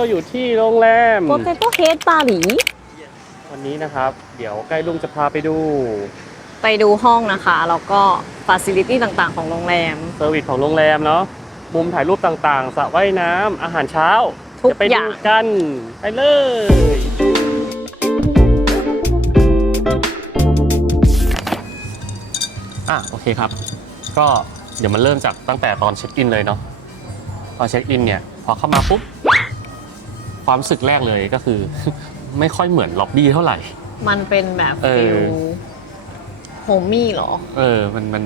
เราอยู่ที่โรงแรม โปเตโต้เฮดบาหลี วันนี้นะครับ เดี๋ยวใกล้ลุงจะพาไปดูไปดูห้องนะคะ แล้วก็ฟ a ซิลิตี้ต่างๆ ของโรงแรม เซอร์วิสของโรงแรมเนาะมุมถ่ายรูปต่างๆสระว่ายน้ำอาหารเช้าทุกจะไปอดูย่าง กัน ไปเลย อะโอเคครับ ก็เดี๋ยวมันเริ่มจากตั้งแต่ตอนเช็คอินเลยเนาะตอนเช็คอินเนี่ย พอเข้ามาปุ๊บ ความรู้สึกแรกเลยก็คือ ไม่ค่อยเหมือนล็อบบี้เท่าไหร่ มันเป็นแบบเออ ฟิลโฮมมี่หรอ เออ มันมัน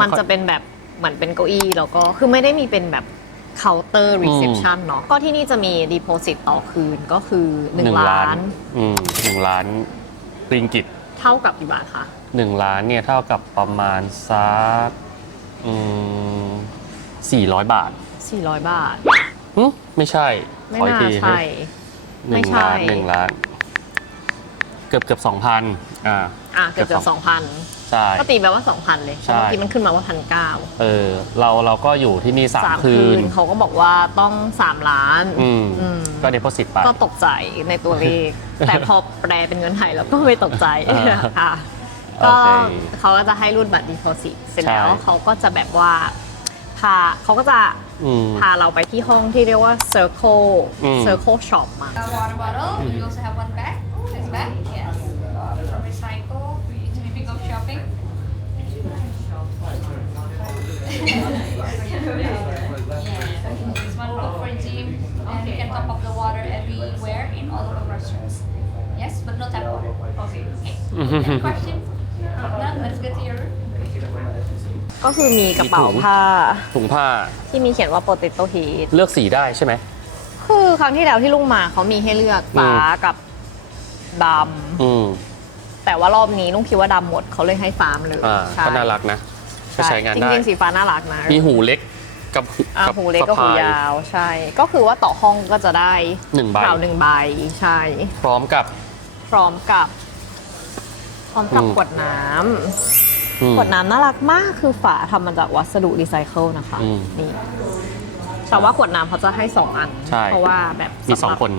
มันจะเป็นแบบเหมือนเป็นเก้าอี้แล้วก็คือไม่ได้มีเป็นแบบเคาน์เตอร์รีเซพชันเนาะก็ที่นี่จะมีดีโพสิตต่อคืนก็คือ 1 ล้าน อืมหนึ่งล้านริงกิตเท่ากับกี่บาทคะหนึ่งล้านเนี่ยเท่ากับประมาณสักอืมสี่ร้อยบาท 400 บาท หึไม่ใช่ไม่ขออีกน่าทีใช่หนึ่งไม่ใช่ ล้านหนึ่งล้าน เกือบเกือบสองพันอ่า อะเกือบเกืเกืออบบสสออง งพันใช่ ก็ตีไปว่า2,000เลยใช่ เมื่อกี้มันขึ้นมาว่าพันเก้าเออ เราเราก็อยู่ที่นี่สามสามคืคืนนเขาก็บอกว่าต้อง3ล้าน อืม อืม ก็เด p o สิตไป ก็ตกใจในตัวเลข แต่พอแปลเป็นเงินไทยแล้วก็ไม่ตกใจอ่าค่ะโอก็เคเขาก็จะให้รุ่นบัตรดีโพสิตเสร็จแล้วใช่ เขาก็จะแบบว่าพาเขาก็จะ อืม พาเราไปที่ห้องที่เรียกว่า Circle อืม Circle Shop มา A water bottle. We also have one bag. This bag, yes. From recycle. We maybe go shopping. this one good for gym, and you can top up the water everywhere in all of the restaurants. Yes, but no tap water. Okay. Any question? None. Let's get to your room. ก็คือมีกระเป๋ามีถุงผ้า ถุงผ้าที่มีเขียนว่า Potato Head เลือกสีได้ใช่ไหม คือครั้งที่แล้วที่ลุงมาเขามีให้เลือกฟ้ากับดอืมำแต่ว่ารอบนี้ลุงคิดว่าดำหมดเขาเลยให้ฟ้ามาเลยอ่าใช่ก็น่ารักนะก็ใช้งานจได้ ริงๆสีฟ้าน่ารักนะมีหูเล็กกับหูอ่าหูเล็กก็หูสะพายาวใช่ ก็คือว่าต่อห้องก็จะได้หนึ่งใบเปล่าหนึ่งใบใช่ พร้อมกับ พร้อมกับ พร้อมกับอืม ขวดน้ำอืม ขวดน้ำน่ารักมากคือฝาทำมาจากวัสดุรีไซเคิลนะคะอืม นี่แต่ว่าขวดน้ำเขาจะให้สองอัน ใช่เพราะว่าแบบมีสองำหรับคน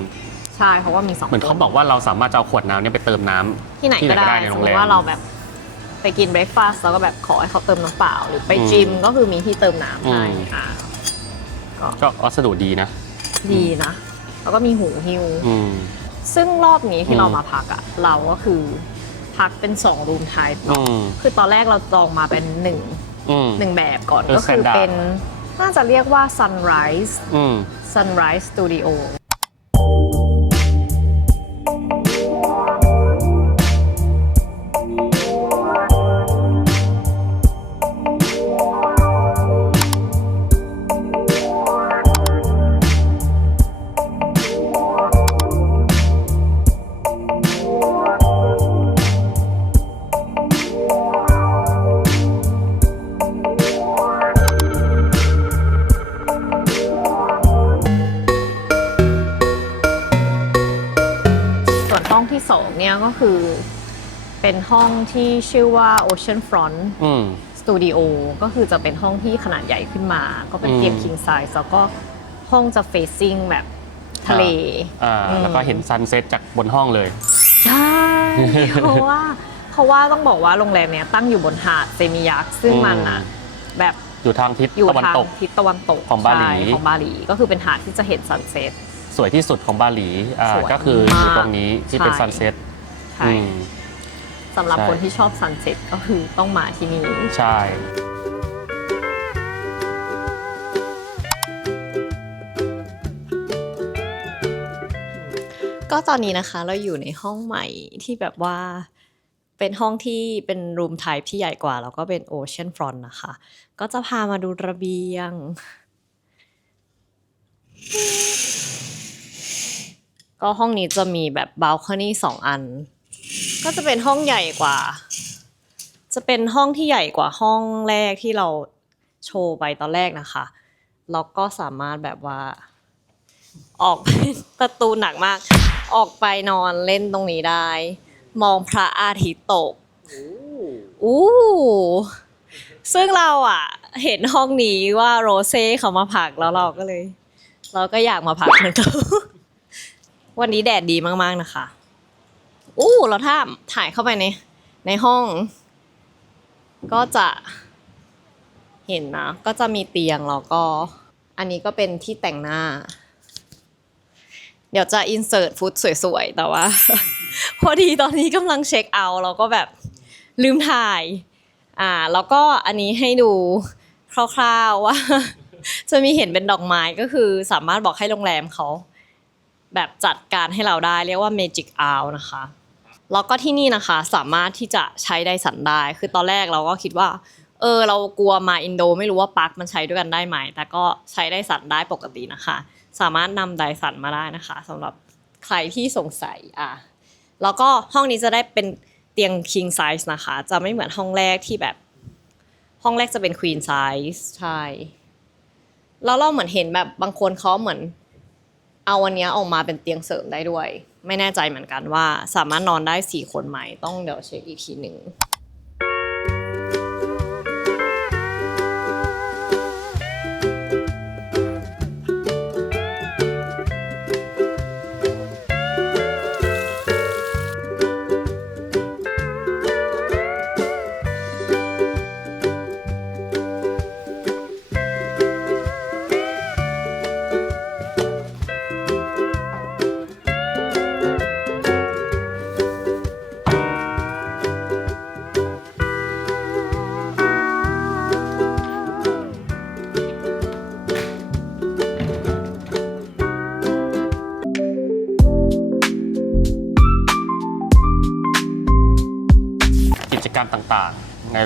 ใช่เพราะว่ามีสองเหมือนเขาคบอกว่าเราสามารถจะเอาขวดน้ำเนี่ยไปเติมน้ำ ที่ไหนที่ไหนก็ก็ได้ได้ในสโรมงมแรมติว่าเราแบบไปกินเบรคฟาสต์แล้วก็แบบขอให้เขาเติมน้ำเปล่า หรือไปอืมจิมก็คือมีที่เติมน้ำให้อืม อ่าก็วัสดุดีนะ ดีนะ แล้วก็มีหูหิ้วอืม ซึ่งรอบนี้ที่อืมเรามาพักอะเราก็คือ พักเป็น2รูมไทป์อืเนาะมคือตอนแรกเราจองมาเป็นหนึ่งอืม หนึ่งแบบก่อนเออก็คือ standard เป็นน่าจะเรียกว่า Sunrise อืม Sunrise Studio ส่ 2 เนี่ยก็คือเป็นห้องที่ชื่อว่า Ocean Front อืม Studio ก็คือจะเป็นห้องที่ขนาดใหญ่ขึ้นมา ก็เป็นเตียง king size แล้วก็ห้องจะ facing แบบทะเลแล้วก็เห็นซันเซ็ตจากบนห้องเลย ใช่ เพราะว่าเพราะว่าต้องบอกว่าโรงแรมเนี้ยตั้งอยู่บนหาดเซมิยักซึ่งมันอะแบบอยู่ทางทิศตะวันตก ทิศตะวันตกของบาหลีของบาหลีก็คือเป็นหาดที่จะเห็นซันเซ็ต สวยที่สุดของบาหลีอ่าสวยก็คืออยู่มากตรงนี้ที่เป็นใช่ ซันเซ็ตใช่อืม สำหรับใช่ คนที่ชอบซันเซ็ตก็คือต้องมาที่นี่ ใช่ ก็ตอนนี้นะคะเราอยู่ในห้องใหม่ที่แบบว่าเป็นห้องที่เป็นรูมไทป์ที่ใหญ่กว่า แล้วก็เป็นโอเชียนฟรอนต์นะคะ ก็จะพามาดูระเบียง ก็ห้องนี้จะมีแบบบ a ลคอนี่สองอัน ก็จะเป็นห้องใหญ่กว่า จะเป็นห้องที่ใหญ่กว่าห้องแรกที่เราโชว์ไปตอนแรกนะคะ แล้วก็สามารถแบบว่า ออกไปประตูหนักมาก ออกไปนอนเล่นตรงนี้ได้ มองพระอาทิตย์ตกอู้ซึ่งเราอะ เห็นห้องนี้ว่าโรเซ่เขามาพักแล้วเราก็เลย เราก็อยากมาพักเหมือนกัน วันนี้แดดดีมากๆนะคะ อู้ เราถ้าถ่ายเข้าไปใน ในห้อง ก็จะเห็นนะ ก็จะมีเตียงแล้วก็ อันนี้ก็เป็นที่แต่งหน้า เดี๋ยวจะอินเสิร์ตฟุตสวยๆ แต่ว่า พอดีตอนนี้กำลังเช็คเอาท์เราก็แบบลืมถ่าย อ่า แล้วก็อันนี้ให้ดูคร่าวๆว่า จะมีเห็นเป็นดอกไม้ก็คือสามารถบอกให้โรงแรมเขา แบบจัดการให้เราได้เรียกว่า Magic Hour นะคะแล้วก็ที่นี่นะคะสามารถที่จะใช้ไดสันได้ คือตอนแรกเราก็คิดว่า เออเรากลัวมาอินโดไม่รู้ว่าปลั๊กมันใช้ด้วยกันได้ไหม แต่ก็ใช้ไดสันได้ปกตินะคะ สามารถนำไดสันมาได้นะคะสำหรับใครที่สงสัยอะแล้วก็ห้องนี้จะได้เป็นเตียง king size นะคะ จะไม่เหมือนห้องแรกที่แบบ ห้องแรกจะเป็น queen size ใช่แล้วเราเหมือนเห็นแบบบางคนเขาเหมือน เอาวันนี้ออกมาเป็นเตียงเสริมได้ด้วย ไม่แน่ใจเหมือนกันว่า สามารถนอนได้สี่คนไหมต้องเดี๋ยวเช็คอีกทีหนึ่ง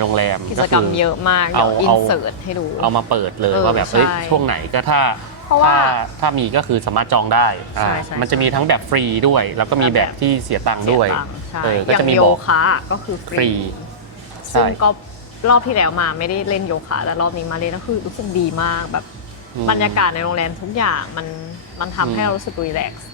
โรงแรมกิจกรรมคืเยอะมากเดี๋ยวเอาอินเอาเสิร์ตให้ดู เอามาเปิดเลยเออว่าแบบเอ้ยใช่ช่วงไหนก็ถ้าเพราะว่าถ้าถ้ามีก็คือสามารถจองได้อ่าใช่ใช่มันจะมีทั้งแบบฟรีด้วย แล้วก็มีแบบที่เสียตังค์ด้วยเสีตังค์ใช่เออก็อย่าจะงมีโยบอกคะก็คือฟฟรีรีใช่ซึ่งก็รอบที่แล้วมาไม่ได้เล่นโยคะแต่รอบนี้มาเล่นก็คือรู้สึกดีมากแบบอืมบรรยากาศในโรงแรมทุกอย่างมันมันทำให้อืมเรารู้สึกรีแลกซ์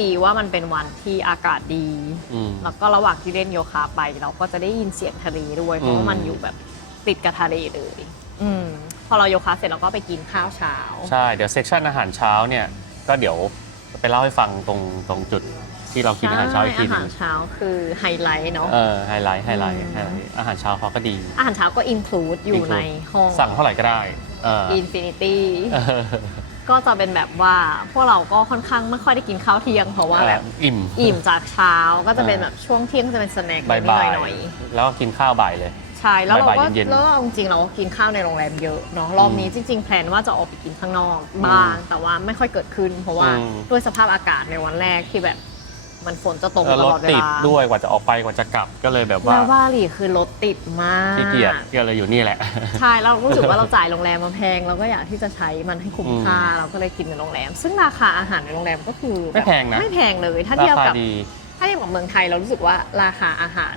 ดีว่ามันเป็นวันที่อากาศดี อืม แล้วก็ระหว่างที่เล่นโยคะไป เราก็จะได้ยินเสียงทะเลด้วยเพราะว่ามันอยู่แบบติดกับทะเลเลย อืมพอเราโยคะเสร็จเราก็ไปกินข้าวเช้า ใช่ เดี๋ยวเซกชันอาหารเช้าเนี่ยก็เดี๋ยวไปเล่าให้ฟังตรงตรงจุดที่เรากินอาหารเช้าอีกทีหอานึหางรเช้าคือไฮไลท์เนาะ เออไฮไลท์ไฮไลท์อืมไฮไลท์อาหารเช้าเขาก็ดี อาหารเช้าก็อินคลูดอยู่ในห้องสั่งเท่าไหร่ก็ได้เอออินฟินิตี้ เออ ก็จะเป็นแบบว่าพวกเราก็ค่อนข้างไม่ค่อยได้กินข้าวเที่ยงเพราะว่าแบบอิ่มอิ่มจากเช้าก็จะเป็นเออแบบช่วงเที่ยงจะเป็นสแน็คบ่ายนิดบ่ายๆหน่อยแล้วก็กินข้าวบ่ายเลยๆใช่แล้วเราก็บ่ายๆเย็นๆ แล้วเราจริงๆเราก็กินข้าวในโรงแรมเยอะเนาะรอบนี้จริง ๆ แพลนว่าจะออกไปกินข้างนอกบ้าง แต่ว่าไม่ค่อยเกิดขึ้น เพราะว่าอืม ด้วยสภาพอากาศในวันแรกที่แบบ มันฝนจะตกแล้วตรลถอดเวติดลาด้วยกว่าจะออกไปกว่าจะกลับก็เลยแบบว่าแล้วว่าหลีคือรถติดมากขี้เกียจก็เลยอยู่นี่แหละ ใช่เรารู้สึกว่าเราจ่ายโรงแรมมาแพงเราก็อยากที่จะใช้มันให้คุ้มอืมค่าเราก็เลยกินในโรงแรม ซึ่งราคาอาหารในโรงแรมก็คือบบไม่แพงนะ ไม่แพงเลยถ้าราเทียบคากับ ดี ถ้าเทียบกับเมืองไทยเรารู้สึกว่าราคาอาหาร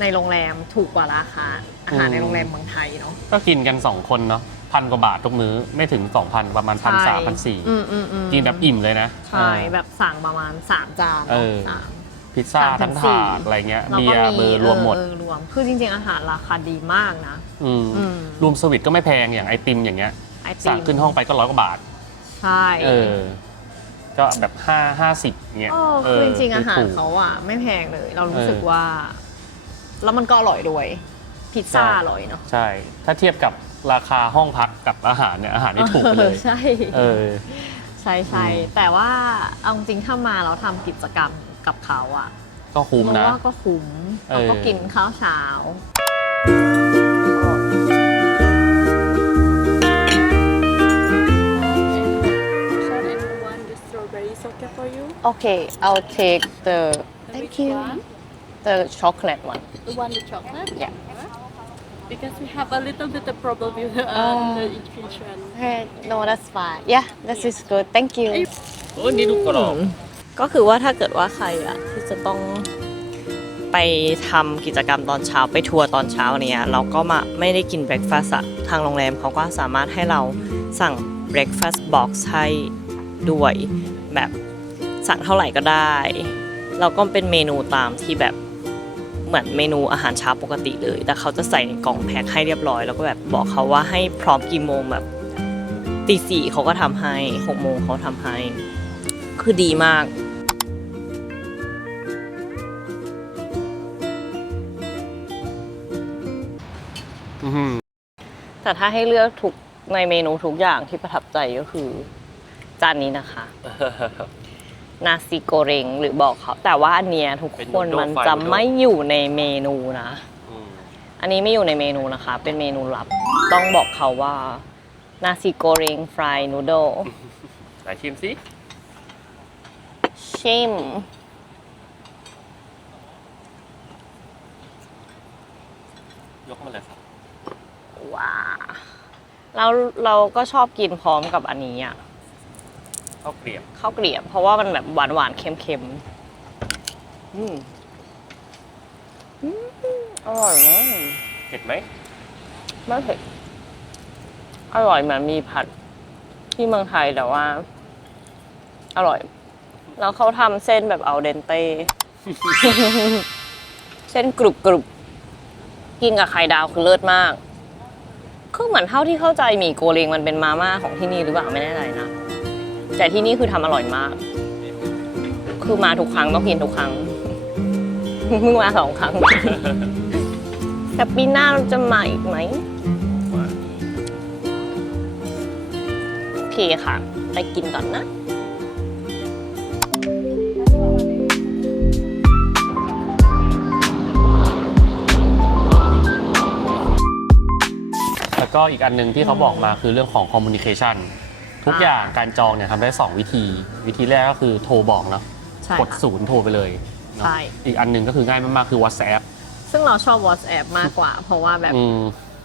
ในโรงแรมถูกกว่าราคาอาหารอืม ในโรงแรมเมืองไทยเนาะก็กินกัน2คนเนาะ พันกว่าบาททุกมื้อไม่ถึง 2,000 ประมาณพันสามพันสี่อืมอืมอืมกินแบบอิ่มเลยนะใช่แบบสั่งประมาณ 3 จานเออสาม พิซซ่าสามถึทั้งงสี่ถาดอะไรเงี้ยแล้วเบีก็ยร์เบอร์รวมหมด เออรวม คือจริง ๆ อาหารราคาดีมากนะ อืมอืม รวมสวิตก็ไม่แพงอย่างไอติมอย่างเงี้ยไอติสั่งมขึ้นห้องไปก็ร้อยกว่าบาท ใช่เออ ก็แบบห้าห้าสิบเงี้ยเออคือจริง ๆ อาหารถูก เขาอะ ไม่แพงเลย เรารู้สึกเออว่า แล้วมันก็อร่อยด้วย พิซซ่าใช่ อร่อยเนาะ ใช่ ถ้าเทียบกับ ราคาห้องพักกับอาหารเนี่ยอาหารนี่ถูกไปเลยออใช่เออใช่ใช่อืมแต่ว่าเอาจริงๆถ้ามาเราทำกิจกรรมกับเขาอะ ก็คุ้มเรานะว่าก็คุ้มเออเราก็กินข้าวเช้า and one the strawberry is okay for you. โอเค I'll take the And which one? the chocolate one The one with chocolate? Yeah. Because we have a little bit of problem with the, Oh. uh, the infusion. Okay no that's fine yeah that is good thank you โอ้ยนี่ลูกกรอบก็คือว่าถ้าเกิดว่าใครอะที่จะต้องไปทำกิจกรรมตอนเช้าไปทัวร์ตอนเช้าเนี่ยเราก็มาไม่ได้กินเบรคฟาสต์ทางโรงแรมเขาก็สามารถให้เราสั่งเบรคฟาสต์บ็อกซ์ให้ด้วยแบบสั่งเท่าไหร่ก็ได้แล้วก็เป็นเมนูตามที่แบบ เหมือนเมนูอาหารเช้าปกติเลย แต่เขาจะใส่ในกล่องแพ็คให้เรียบร้อย แล้วก็แบบบอกเขาว่าให้พร้อมกี่โมงแบบตีสี่เขาก็ทำให้หกโมงเขาทำให้ คือดีมากอื้อหือแต่ถ้าให้เลือกทุกในเมนูทุกอย่างที่ประทับใจก็คือ จานนี้นะคะ นาซิโกเรงหรือบอกเขาแต่ว่าอันเนี้ยทุกเป็นคนนูโดมันไฟจะนูโด ไม่อยู่ในเมนูนะ อืมอันนี้ไม่อยู่ในเมนูนะคะ เป็นเมนูลับ ต้องบอกเขาว่านาซิโกเรงฟรายนูโดไหนชิมสิชิม ยกมาเลยครับว้าเราเราก็ชอบกินพร้อมกับอันนี้อะ ข้าวเกลียบข้าวเกลียบ เพราะว่ามันแบบหวานหวานๆเค็มๆอืมอืมอร่อยมากเผ็ดไหมไม่เผ็ดอร่อยเหมือนมีผัดที่เมืองไทยแต่ว่า อร่อย แล้วเขาทำเส้นแบบเอาเดนเต้ เส้นกรุบกรุบกินกับไข่ดาวคือเลิศมาก คือเหมือนเท่าที่เข้าใจหมี่โกเลงมันเป็นมาม่าของที่นี่หรือเปล่าไม่แน่ใจนะ แต่ที่นี่คือทำอร่อยมาก คือมาทุกครั้งต้องกินทุกครั้งเพิ่งมาสองครั้ง แต่ปีหน้าเราจะมาอีกไหมโอเคค่ะ ไปกินก่อนนะแล้วก็อีกอันหนึงที่เขาบอกมาคือเรื่องของ communication ทุกอ่าอย่างการจองเนี่ยทำได้ 2 วิธี วิธีแรกก็คือโทรบอกเนาะใช่กดค่ะ ศูนย์โทรไปเลยเนอะใช่ อีกอันหนึงก็คือง่ายมากๆคือ WhatsApp ซึ่งเราชอบ WhatsApp มากกว่า เพราะว่าแบบอืม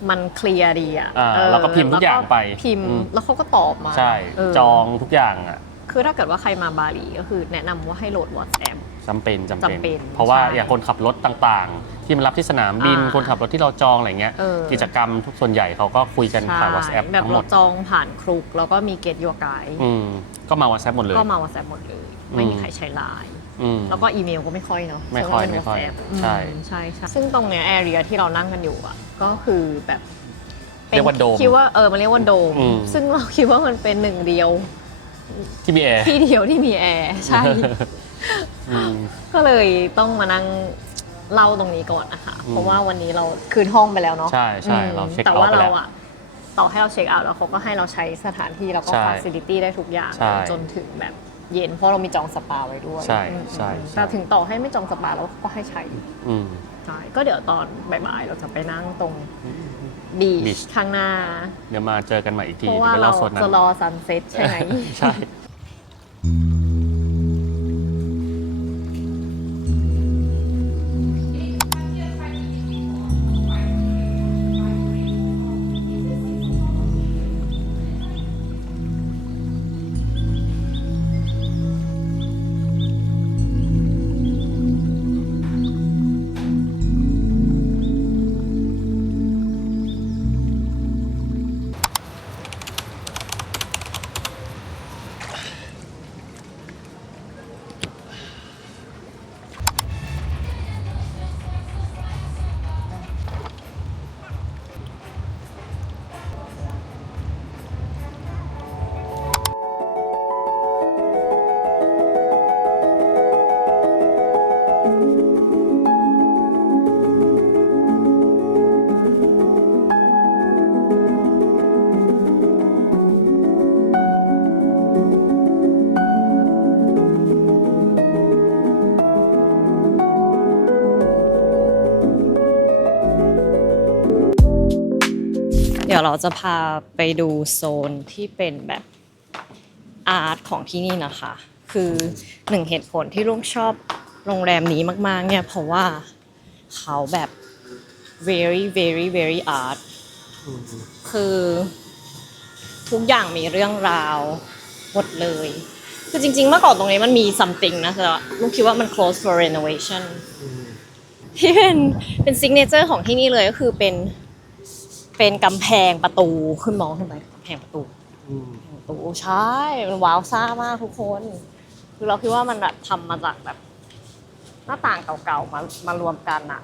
มันเคลียร์ดีอะอ่าเออแล้วก็พิมพ์ทุกอย่างไปแล้วพิมพ์อืม แล้วเขาก็ตอบมาใช่ เจองทุกอย่างอะ คือถ้าเกิดว่าใครมาบาหลีก็คือแนะนำว่าให้โหลด WhatsApp จำเป็นจำจำเป็นเพราะว่าใช่อย่างคนขับรถต่างๆ ที่มารับที่สนามบินอ่าคนขับรถที่เราจองอะไรเงี้ยเออ กิจกรรมทุกส่วนใหญ่เขาก็คุยกันผ่านใช่ WhatsApp แบบทั้งหมเราดจองผ่านครุก แล้วก็มี Get Your Guide อืมก็มา WhatsApp หมดเลย ก็มา WhatsApp หมดเลย ไม่มีอืมใครใช้ไลน์อืม แล้วก็อีเมลก็ไม่ค่อยเนาะไม่ค่อยส่วนไม่ใหญ่เป็นค่อย WhatsApp ใช่ อืมใช่ใช่ซึ่งตรงเนี้ยแอเรียที่เรานั่งกันอยู่อะ ก็คือแบบป็นเรียกว่าโดมคิดว่าเออมันเรียกว่าโดม อืม ซึ่งเราคิดว่ามันเป็นหนึ่งเดียว ที่มีแอร์ ที่เดียวที่มีแอร์ ใช่อืม ก็เลยต้องมานั่งเล่าตรงนี้ก่อนนะคะอืมเพราะว่าวันนี้เราคืนห้องไปแล้วเนาะใช่ใช่อืมเราเช็คแต่เอาท์ว่าไปแล้เราวอะต่อให้เราเช็คเอาท์แล้วเขาก็ให้เราใช้สถานที่แล้วก็ใช่ฟ a ซิลิตี้ได้ทุกอย่าง ใช่จนถึงแบบเย็นเพราะเรามีจองสปาไว้ด้วยใช่อืมใช่ใช่ แต่ถึงต่อให้ไม่จองสปาเราก็ให้ใช้อืม ใช่ก็เดี๋ยวตอนบ่ายๆเราจะไปนั่งตรงบีช beach ข้างหน้า เดี๋ยวมาเจอกันใหม่อีกทีเพราะเดี๋ยวว่าไปเราเล่าโซนนั้นจะรอซันเซ็ตใช่ไหม ใช่ ยวเราจะพาไปดูโซนที่เป็นแบบอาร์ตของที่นี่นะคะ คือหนึ่งเหตุผลที่ลุงชอบโรงแรมนี้มาก ๆ เนี่ยเพราะว่าเขาแบบ very very very art คือทุกอย่างมีเรื่องราวหมดเลย คือจริง ๆ เมื่อก่อนตรงนี้มันมี something นะแต่ว่าลุงคิดว่ามัน close for renovation อืมที่เป็นเป็นซิกเนเจอร์ของที่นี่เลยก็คือเป็น เป็นกำแพงประตูขึ้นมองขึ้นไปกำแพงประตูอืมประตูใช่มันว้าวซ่ามากทุกคน คือเราคิดว่ามันแบบทำมาจากแบบ หน้าต่างเก่าๆมามารวมกันอะ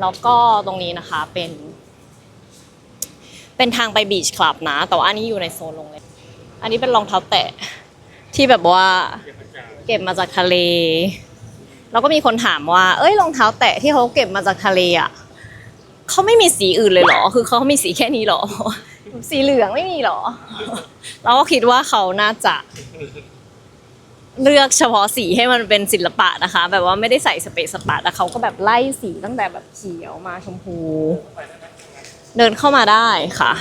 แล้วก็ตรงนี้นะคะเป็น เป็นทางไปบีชคลับนะ แต่ว่าอันนี้อยู่ในโซนโรงแรมอันนี้เป็นรองเท้าแตะที่แบบว่า เก็บมาจากทะเล แล้วก็มีคนถามว่า เอ้ยรองเท้าแตะที่เขาเก็บมาจากทะเลอะ เขาไม่มีสีอื่นเลยเหรอ คือเขามีสีแค่นี้เหรอ สีเหลืองไม่มีเหรอ เราก็คิดว่าเขาน่าจะ เลือกเฉพาะสีให้มันเป็นศิลปะนะคะ แบบว่าไม่ได้ใส่สเปซสปะแต่เขาก็แบบไล่สีตั้งแต่แบบเขียวมาชมพู เดินเข้ามาได้ค่ะ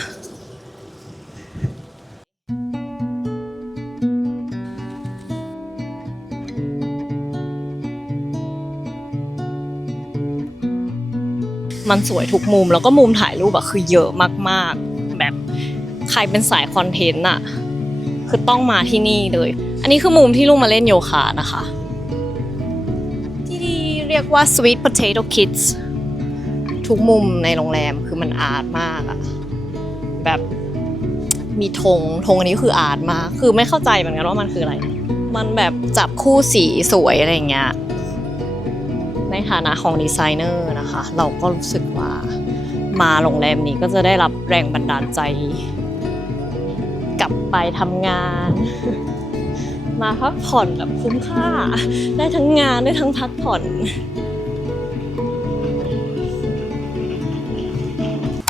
มันสวยทุกมุมแล้วก็มุมถ่ายรูปอะคือเยอะมากๆ แบบใครเป็นสายคอนเทนต์อะคือต้องมาที่นี่เลย อันนี้คือมุมที่ลูกมาเล่นโยคะนะคะ ที่นี่เรียกว่า Sweet Potato Kids ทุกมุมในโรงแรมคือมันอาร์ตมากอะแบบมีธงธงอันนี้คืออาร์ตมาก คือไม่เข้าใจเหมือนกันว่ามันคืออะไร มันแบบจับคู่สีสวยอะไรเงี้ย ในฐานะของดีไซเนอร์นะคะ เราก็รู้สึกว่ามาโรงแรมนี้ก็จะได้รับแรงบันดาลใจ กลับไปทำงาน มาพักผ่อนแบบคุ้มค่า ได้ทั้งงานได้ทั้งพักผ่อน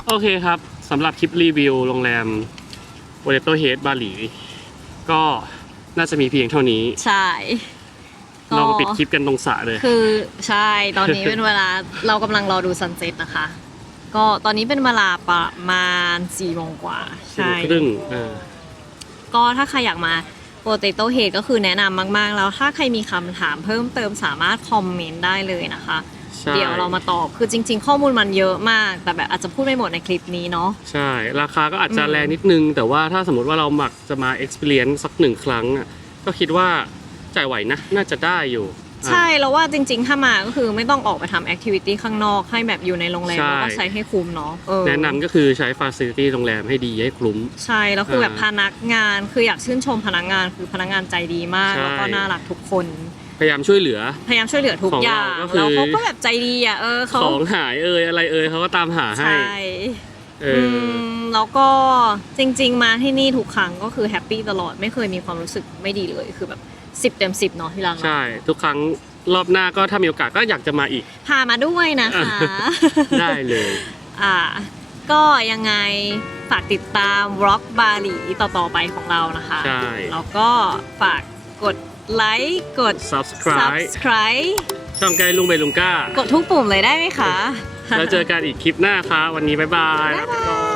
โอเคครับสำหรับคลิปรีวิวโรงแรม o r e t o Head บาหลีก็น่าจะมีเพียงเท่านี้ ใช่ เรามาปิดคลิปกันตรงสระเลย คือใช่ตอนนี้เป็นเวลาเรากำลังรอดูซันเซ็ตนะคะ ก็ตอนนี้เป็นเวลาประมาณสี่โมงกว่า ใช่ครึ่งเออก็ถ้าใครอยากมาโปเตโต้เฮดก็คือแนะนำมาก ๆ แล้วถ้าใครมีคำถามเพิ่มเติมสามารถคอมเมนต์ได้เลยนะคะใช่เดี๋ยวเรามาตอบ คือจริง ๆ ข้อมูลมันเยอะมาก แต่แบบอาจจะพูดไม่หมดในคลิปนี้เนาะ ใช่ ราคาก็อาจจะอืมแรงนิดนึง แต่ว่าถ้าสมมติว่าเราหมักจะมา experience สักหนึ่งครั้งอะก็คิดว่า จ่ายไหวนะ น่าจะได้อยู่อะใช่แล้วว่าจริง ๆ ถ้ามาก็คือไม่ต้องออกไปทำแอคทิวิตี้ข้างนอกให้แบบอยู่ในโรงแรมใช่แล้วก็ใช้ให้คุ้มเนาะเออแนะนำก็คือใช้ facility โรงแรมให้ดีให้คุ้ม ใช่แล้วคือแบบอ่าพนักงานคืออยากชื่นชมพนักงานคือพนักงานใจดีมาก ใช่ แล้วก็น่ารักทุกคน พยายามช่วยเหลือ พยายามช่วยเหลือทุกของอเราย่างก็คือ แล้วเขาก็แบบใจดีอะเออเขาของหายเอ่ยอะไรเอ่ยเขาก็ตามหาให้ ใช่ เออืออมแล้วก็จริง ๆ มาที่นี่ทุกครั้งก็คือแฮปปี้ตลอดไม่เคยมีความรู้สึกไม่ดีเลยคือแบบสิบเต็มสิบเนาะที่รังเนาะใช่ ทุกครั้งรอบหน้าก็ถ้ามีโอกาสก็อยากจะมาอีก พามาด้วยนะคะ ได้เลย อ่า ก็ยังไงฝากติดตามวล็อกบาหลีต่อ ๆ ไปของเรานะคะ ใช่ แล้วก็ฝากกดไลค์ กด subscribe subscribe ช่องไกลลุงเบลุงก้ากดทุกปุ่มเลยได้ไหมคะ แล้วเจอกันอีกคลิปหน้าค่ะวันนี้บ๊ายบาย บ๊ายบาย